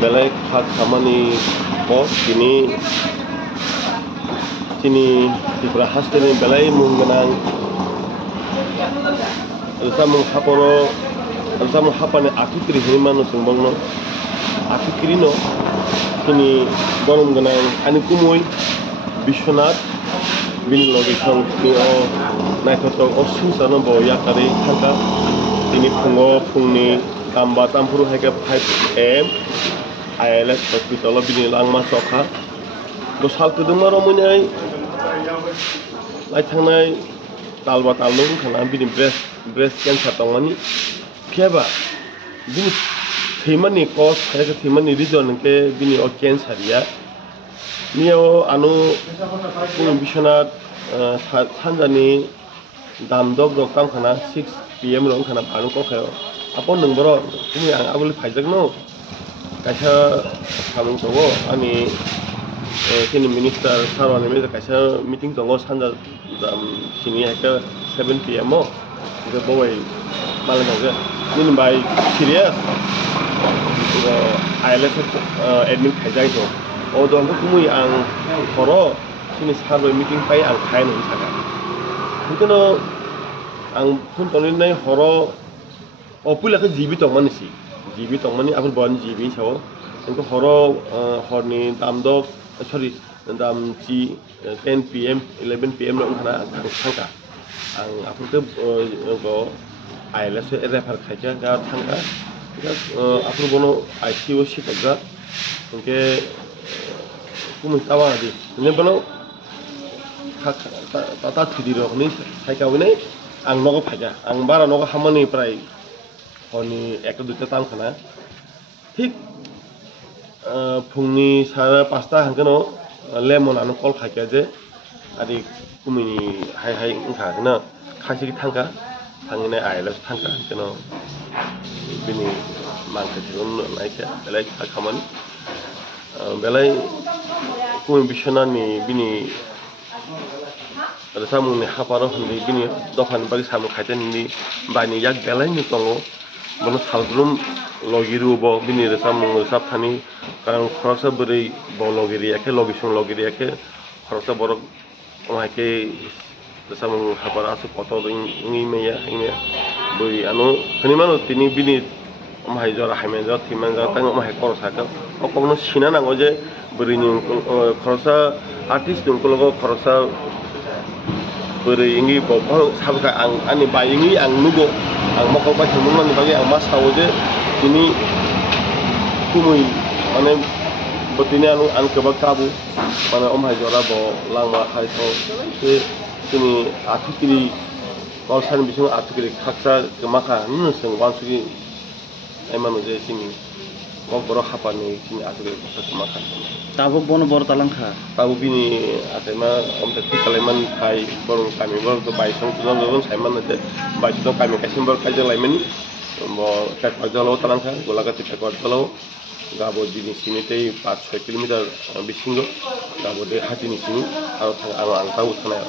belai khamani bos kini Tripura hasteni belai munggenang Alsa hapane atukri himano sungbongno atukrino kini borom genang ani kumoi Bishwanath bini location ni o naithotok o sinsano bo yakari thangka tini phungni tamba tampuru haika 5 am ILS hospital bini langma sokha do saltu dumaro munai lai thangnai talba talung khana bini breast cancer tongmani phiaba bini thimani cause haika thimani reason ke bini o cancer ya niyo anu Bishwanath sanjani damdok doktam khana 6 pm rong khana pharu ko khayo apon nungboro kumi ang abuli phaijakno kaisa samung togo ani kini minister sarwani me kaisa meeting tongo sanja sini heka 7 pm mo ke boy malam hoge nin bai serious ILS admin khaijai to o dong kumui ang horo sini sarwai meeting pai ang khai no saka kuno ang phun tonin nai horo opula ke jibi tongmani si jibi tongmani apun bon jibi sawo engko horo horni damdok sorry dam ji 10 pm 11 pm ro khana thangka ang apun ke go ILS refer khaija ga thangka apun bono ICU sitagga engke kumu tawa di ne bono tata thidi ro ni saika wini ang nogo phaja ang bara nogo hamani prai honi ekta duita tam khana thik phungni sara pasta hangkano lemon anu kol khaja je ari kumini hai ngkha na khasi thangka thangine ILS thangka keno bini mangka jun naika belai khamani belai kumi Bishwanath ni bini samung ni haparo ni bini dokan bagi samung khaiten ni bani yak belai ni tongo bono salgrum logiru bo bini samung sapthani karang khorsa beri bo logiri yake location logiri yake khorsa borok omake samung hapara asu koto ingi meya boi anu khnimano tini bini omhai jora haimen jora thiman jora tang omhai korsa ka okobno sina nango je berini khorsa artist dungkologo khorsa beri ingi bo sabka ang ani bayingi ang nugo ang mako ba thumungani bagi ang mas tawoje ini kumui mane botini anu an kebak kabu mane omhai jora bo langma khai to se ini atukiri balsan bisung atukiri khaksa kemaka nuseng wansugi emanu je sini boro hapani sini atukiri khaksa kemaka tabo bono bor talangkha tabu bini atema omte tikaleman khai borong kami bor to baisong tujon saiman nate baisong kami kasim bor kaje laimen bo tekwa jalo talangkha golaga tekwa jalo gabo dini sini tei 5-6 kilometer bisingo gabo de hatini sini aro ang tahu sana